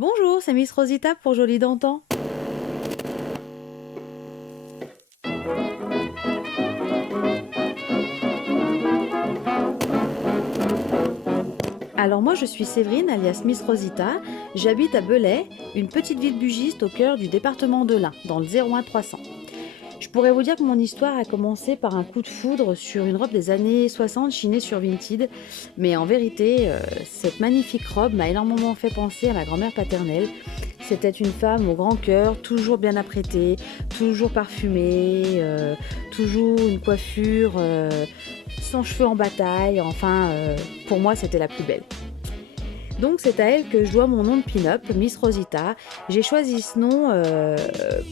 Bonjour, c'est Miss Rosita pour Joli d'antan. Alors moi je suis Séverine alias Miss Rosita, j'habite à Belay, une petite ville bugiste au cœur du département de l'Ain, dans le 01300. Je pourrais vous dire que mon histoire a commencé par un coup de foudre sur une robe des années 60 chinée sur Vinted, mais en vérité, cette magnifique robe m'a énormément fait penser à ma grand-mère paternelle. C'était une femme au grand cœur, toujours bien apprêtée, toujours parfumée, toujours une coiffure sans cheveux en bataille, enfin, pour moi c'était la plus belle. Donc c'est à elle que je dois mon nom de pin-up, Miss Rosita. J'ai choisi ce nom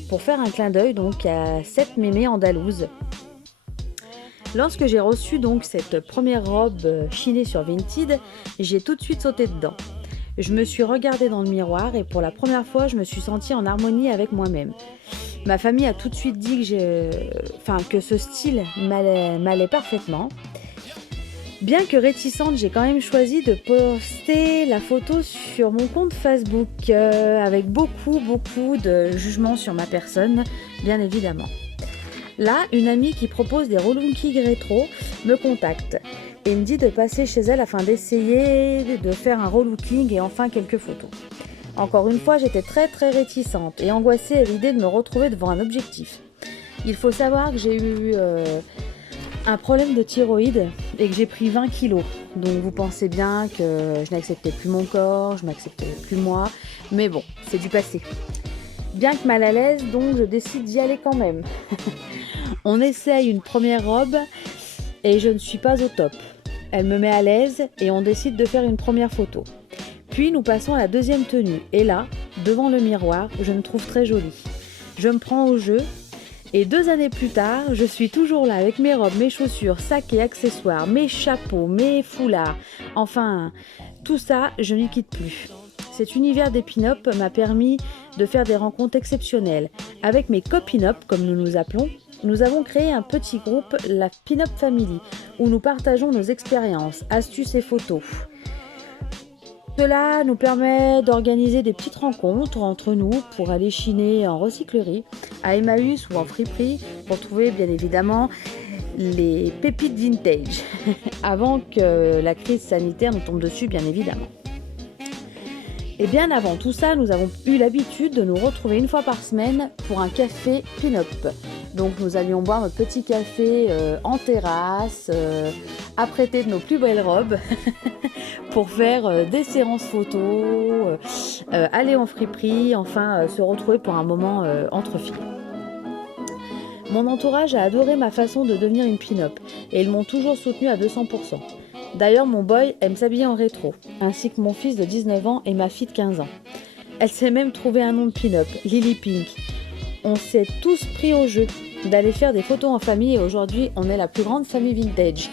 pour faire un clin d'œil donc à cette mémé andalouse. Lorsque j'ai reçu donc cette première robe chinée sur Vinted, j'ai tout de suite sauté dedans. Je me suis regardée dans le miroir et pour la première fois, je me suis sentie en harmonie avec moi-même. Ma famille a tout de suite dit que ce style m'allait parfaitement. Bien que réticente, j'ai quand même choisi de poster la photo sur mon compte Facebook avec beaucoup de jugements sur ma personne, bien évidemment. Là, une amie qui propose des relookings rétro me contacte et me dit de passer chez elle afin d'essayer de faire un relooking et enfin quelques photos. Encore une fois, j'étais très réticente et angoissée à l'idée de me retrouver devant un objectif. Il faut savoir que j'ai eu un problème de thyroïde et que j'ai pris 20 kilos. Donc vous pensez bien que je n'acceptais plus mon corps, je n'acceptais plus moi. Mais bon, c'est du passé. Bien que mal à l'aise, donc je décide d'y aller quand même. On essaye une première robe et je ne suis pas au top. Elle me met à l'aise et on décide de faire une première photo. Puis nous passons à la deuxième tenue. Et là, devant le miroir, je me trouve très jolie. Je me prends au jeu. Et 2 années plus tard, je suis toujours là avec mes robes, mes chaussures, sacs et accessoires, mes chapeaux, mes foulards. Enfin, tout ça, je n'y quitte plus. Cet univers des pin-up m'a permis de faire des rencontres exceptionnelles. Avec mes copin-up, comme nous nous appelons, nous avons créé un petit groupe, la Pin-Up Family, où nous partageons nos expériences, astuces et photos. Cela nous permet d'organiser des petites rencontres entre nous pour aller chiner en recyclerie, à Emmaüs ou en friperie pour trouver bien évidemment les pépites vintage avant que la crise sanitaire nous tombe dessus bien évidemment. Et bien avant tout ça, nous avons eu l'habitude de nous retrouver une fois par semaine pour un café pin-up. Donc nous allions boire notre petit café en terrasse, apprêter de nos plus belles robes pour faire des séances photos, aller en friperie, enfin se retrouver pour un moment entre filles. Mon entourage a adoré ma façon de devenir une pin-up et ils m'ont toujours soutenue à 200%. D'ailleurs, mon boy aime s'habiller en rétro, ainsi que mon fils de 19 ans et ma fille de 15 ans. Elle s'est même trouvé un nom de pin-up, Lily Pink. On s'est tous pris au jeu d'aller faire des photos en famille et aujourd'hui, on est la plus grande famille vintage.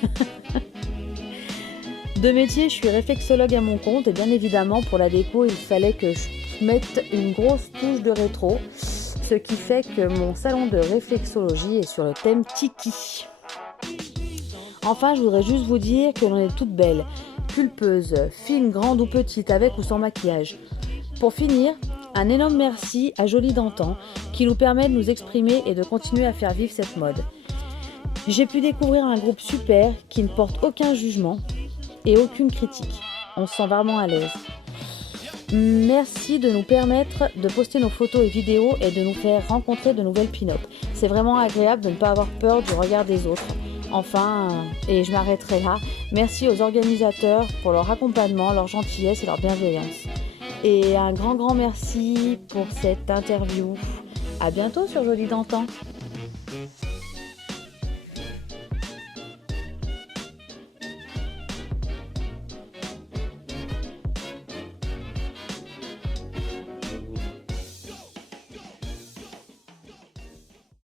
De métier, je suis réflexologue à mon compte et bien évidemment, pour la déco, il fallait que je mette une grosse touche de rétro, ce qui fait que mon salon de réflexologie est sur le thème Tiki. Enfin, je voudrais juste vous dire que l'on est toutes belles, pulpeuses, fines, grandes ou petites, avec ou sans maquillage. Pour finir, un énorme merci à Joli d'antan qui nous permet de nous exprimer et de continuer à faire vivre cette mode. J'ai pu découvrir un groupe super qui ne porte aucun jugement et aucune critique. On se sent vraiment à l'aise. Merci de nous permettre de poster nos photos et vidéos et de nous faire rencontrer de nouvelles pin-up. C'est vraiment agréable de ne pas avoir peur du regard des autres. Enfin, et je m'arrêterai là, merci aux organisateurs pour leur accompagnement, leur gentillesse et leur bienveillance. Et un grand merci pour cette interview. À bientôt sur Joli d'antan.